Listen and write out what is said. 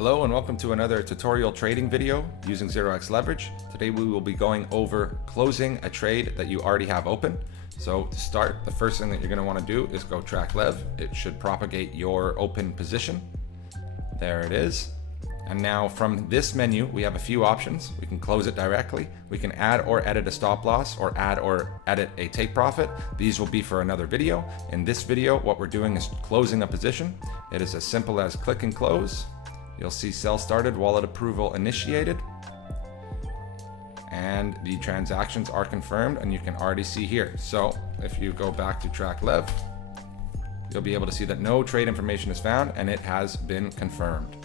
Hello and welcome to another tutorial trading video using 0x leverage. Today we will be going over closing a trade that you already have open. So to start, the first thing that you're going to want to do is go track lev. It should propagate your open position. There it is. And now from this menu, we have a few options. We can close it directly. We can add or edit a stop loss or add or edit a take profit. These will be for another video. In this video, what we're doing is closing a position. It is as simple as click and close. You'll see sell started, wallet approval initiated, and the transactions are confirmed, and you can already see here. So if you go back to track lev, you'll be able to see that no trade information is found and it has been confirmed.